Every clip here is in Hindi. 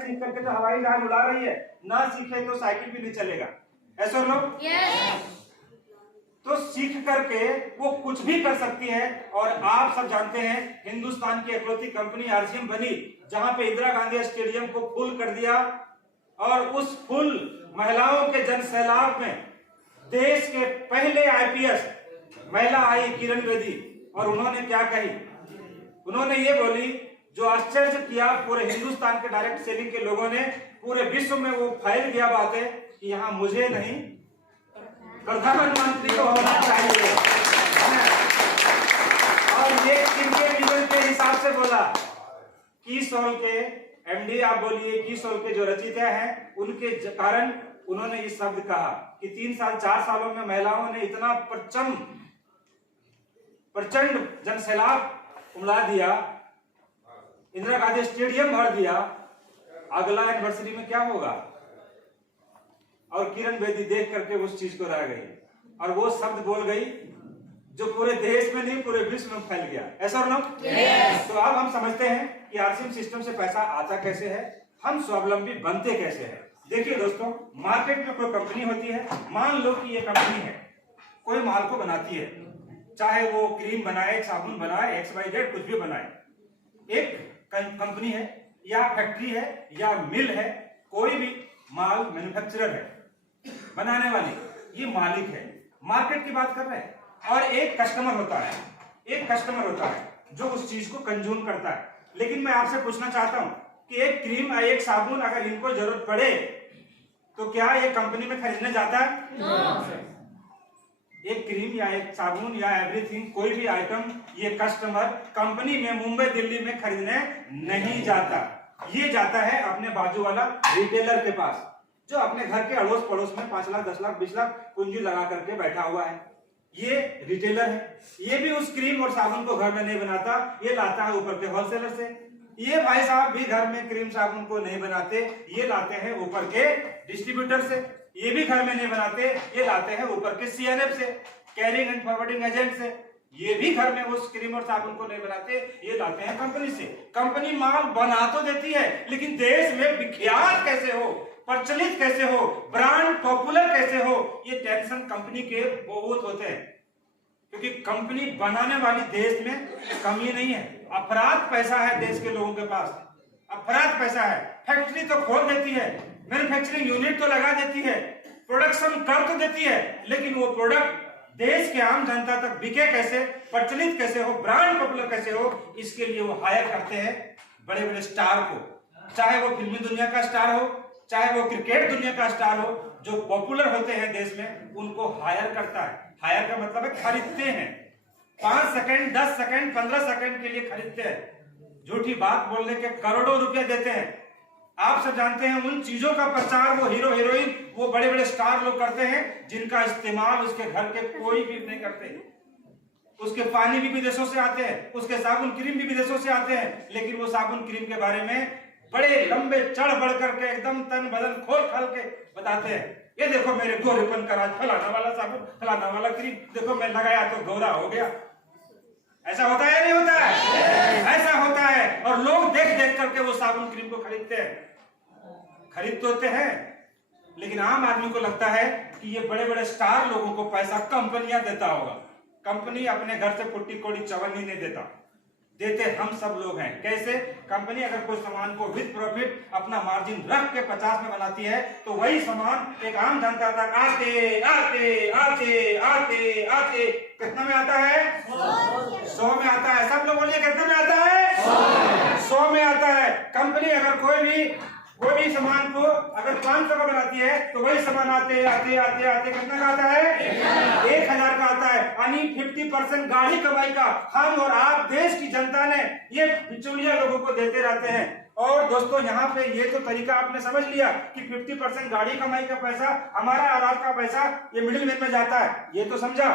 सीख करके तो हवाई जहाज उड़ा रही है, ना सीखे तो साइकिल भी नहीं चलेगा। ऐसा लोग तो सीख करके वो कुछ भी कर सकती है। और आप सब जानते हैं हिंदुस्तान की इकलौती कंपनी आरसीएम बनी, जहां पे इंदिरा गांधी स्टेडियम को फुल कर दिया। और उस फुल महिलाओं के जन सैलाब में देश के पहले आईपीएस महिला आई किरण बेदी, और उन्होंने क्या कही? उन्होंने ये बोली जो आश्चर्य किया पूरे हिंदुस्तान के डायरेक्ट सेलिंग के लोगों ने, पूरे विश्व में वो फैल गया बात है कि यहाँ मुझे नहीं प्रधानमंत्री को होना चाहिए। और ये किनके विजन के हिसाब से बोला? कीसोल के एमडी, आप बोलिए कीसोल के जो रचयिता हैं, उनके कारण उन्होंने इस शब्द कहा कि 3 साल 4 सालों में महिलाओं ने इतना प्रचंड जनसैलाब उमड़ा दिया, इंदिरा गांधी स्टेडियम भर दिया। अगला एनिवर्सरी में क्या होगा? और किरण बेदी देख करके उस चीज को रह गई और वो शब्द बोल गई जो पूरे देश में नहीं पूरे विश्व में फैल गया। ऐसा ना? तो अब हम समझते हैं कि आरसीएम सिस्टम से पैसा आता कैसे है, हम स्वावलंबी बनते कैसे हैं। देखिए दोस्तों, मार्केट में कोई कंपनी होती है, मान लो कि ये कंपनी है, कोई माल को बनाती है, चाहे वो क्रीम बनाए, साबुन बनाए, XYZ कुछ भी बनाए। एक कंपनी है या फैक्ट्री है या मिल है, कोई भी माल मैन्युफैक्चरर है, बनाने वाली, ये मालिक है, मार्केट की बात कर रहे हैं। और एक कस्टमर होता है, एक कस्टमर होता है जो उस चीज को कंज्यूम करता है। लेकिन मैं आपसे पूछना चाहता हूं कि एक क्रीम या एक साबुन अगर इनको जरूरत पड़े तो क्या ये कंपनी में खरीदने जाता है? एक क्रीम या एक साबुन या एवरीथिंग, कोई भी आइटम, ये कस्टमर कंपनी में मुंबई दिल्ली में खरीदने नहीं जाता। ये जाता है अपने बाजू वाला रिटेलर के पास, जो अपने घर के अड़ोस पड़ोस में 5 लाख 10 लाख 20 लाख पूंजी लगा करके बैठा हुआ है। ये रिटेलर है, ये भी उस क्रीम और साबुन को घर में नहीं बनाता, ये लाता है ऊपर के होलसेलर से। ये भाई साहब भी घर में क्रीम साबुन को नहीं बनाते, ये लाते हैं ऊपर के डिस्ट्रीब्यूटर से। ये भी घर में नहीं बनाते, ये लाते हैं ऊपर के CNF से, कैरिंग एंड फॉरवर्डिंग एजेंट से। ये भी घर में उस क्रीम और साबुन को नहीं बनाते, ये लाते हैं कंपनी से। कंपनी माल बना तो देती है, लेकिन देश में विख्यात कैसे हो, प्रचलित कैसे हो, ब्रांड पॉपुलर कैसे हो, ये टेंशन कंपनी के बहुत होते हैं। क्योंकि कंपनी बनाने वाली देश में कमी नहीं है, अपराध पैसा है देश के लोगों के पास, अपराध पैसा है। फैक्ट्री तो खोल देती है, मैन्युफैक्चरिंग यूनिट तो लगा देती है, प्रोडक्शन कर तो देती है, लेकिन वो प्रोडक्ट देश के आम जनता तक बिके कैसे, प्रचलित कैसे हो, ब्रांड पॉपुलर कैसे हो, इसके लिए वो हायर करते हैं बड़े बड़े स्टार को। चाहे वो फिल्मी दुनिया का स्टार हो, चाहे वो क्रिकेट दुनिया का स्टार हो, जो पॉपुलर होते हैं देश में, उनको हायर करता है। हायर का मतलब है खरीदते हैं, 5 सेकंड 10 सेकंड 15 सेकंड के लिए खरीदते हैं, झूठी बात बोलने के करोड़ों रुपए देते हैं। आप सब जानते हैं उन चीजों का प्रचार वो हीरो हीरोइन, वो बड़े बड़े स्टार लोग करते हैं, जिनका इस्तेमाल उसके घर के कोई भी नहीं करते। उसके पानी भी विदेशों से आते हैं, उसके साबुन क्रीम भी विदेशों से आते हैं, लेकिन वो साबुन क्रीम के बारे में बड़े लंबे चढ़ बढ़ करके एकदम तन बदन खोल खाल के बताते हैं। ये देखो मेरे गोरेपन का राज, फलाना वाला साबुन, फलाना वाला क्रीम, देखो मैं लगाया तो गोरा हो गया। ऐसा होता है नहीं होता है? ऐसा होता है। और लोग देख देख करके वो साबुन क्रीम को खरीदते हैं, खरीद तो होते हैं, लेकिन आम आदमी को लगता है कि ये बड़े बड़े स्टार लोगों को पैसा कंपनियां देता होगा। कंपनी अपने घर से फुट्टी कोड़ी चवन्नी नहीं देता, देते हम सब लोग हैं। कैसे? कंपनी अगर कोई सामान को विद प्रॉफिट अपना मार्जिन रख के 50 में बनाती है, तो वही सामान एक आम जनता तक आते आते आते आते आते कितना में आता है? 100 में आता है। सब लोग बोलिए कितने में आता है? 100 में आता है। कंपनी अगर कोई भी सामान को अगर 500 का बनाती है, तो वही सामान आते आते आते आते कितना का आता है? 1000 का आता है। यानी 50% गाढ़ी कमाई का हम और आप देश की जनता ने ये बिचौलिया लोगों को देते रहते हैं। और दोस्तों यहाँ पे ये तो तरीका आपने समझ लिया कि 50% गाढ़ी कमाई का पैसा हमारा और आपका पैसा ये मिडिल मैन में जाता है, ये तो समझा।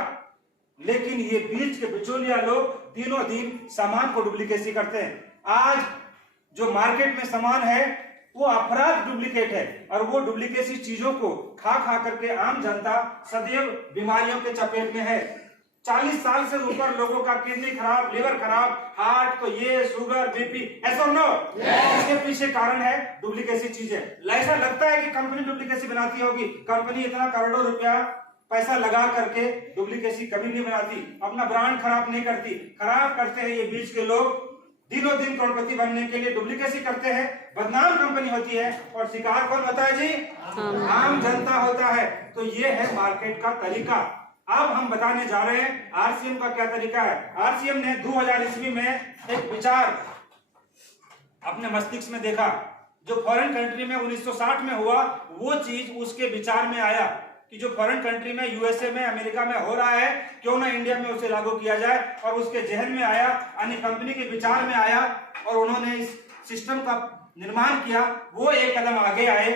लेकिन ये बीच के बिचौलिया लोग दिनों दिन सामान को डुप्लीकेसी करते हैं। आज जो मार्केट में सामान है वो अपराध डुप्लीकेट है, और वो डुप्लीकेसी चीजों को खा खा करके आम जनता सदैव बीमारियों के चपेट में है। 40 साल से ऊपर लोगों का किडनी खराब, लिवर खराब, हार्ट, तो ये शुगर, बीपी, ऐसा नो। इसके पीछे कारण है डुप्लीकेसी चीजें। ऐसा लगता है कि कंपनी डुप्लीकेसी बनाती होगी, कंपनी इतना करोड़ों रुपया पैसा लगा करके डुप्लीकेसी कभी नहीं बनाती, अपना ब्रांड खराब नहीं करती। खराब करते हैं ये बीच के लोग, दिनों दिन करोड़पति बनने के लिए डुप्लीकेसी करते हैं, बदनाम कंपनी होती है और शिकार कौन होता है जी? आम जनता होता है। तो ये है मार्केट का तरीका। अब हम बताने जा रहे हैं आरसीएम का क्या तरीका है। आरसीएम ने 2000 ईस्वी में एक विचार अपने मस्तिष्क में देखा, जो फॉरेन कंट्री में 1960 में हुआ, वो चीज उसके विचार में आया कि जो फॉरेन कंट्री में, यूएसए में, अमेरिका में हो रहा है, क्यों ना इंडिया में उसे लागू किया जाए। और उसके जहन में आया, यानी कंपनी के विचार में आया, और उन्होंने इस सिस्टम का निर्माण किया। वो एक कदम आगे आए,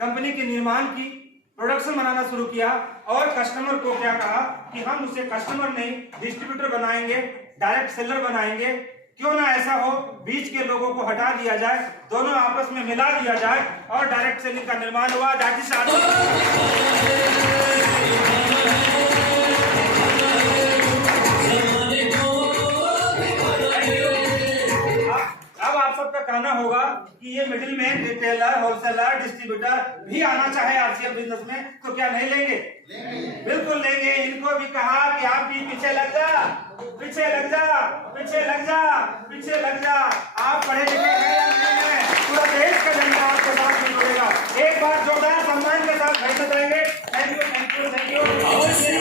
कंपनी के निर्माण की, प्रोडक्शन बनाना शुरू किया, और कस्टमर को क्या कहा कि हम उसे कस्टमर नहीं डिस्ट्रीब्यूटर बनाएंगे, डायरेक्ट सेलर बनाएंगे। क्यों ना ऐसा हो, बीच के लोगों को हटा दिया जाए, दोनों आपस में मिला दिया जाए, और डायरेक्ट सेलिंग का निर्माण हुआ। अब आप सबका कहना होगा कि ये middle man, retailer, wholesaler, distributor भी आना चाहे आरसीएम बिजनेस में, तो क्या नहीं लेंगे? बिल्कुल लेंगे। इनको भी कहा कि आप भी पीछे लग जा, पीछे लग जा, पीछे लग जा, पीछे लग जा। आप पढ़े लिखे हैं या नहीं हैं? पूरा देश का जनता आपके साथ में जुड़ेगा। एक बार जोरदार सम्मान के साथ भाई बताएंगे। Thank you, thank you, thank you.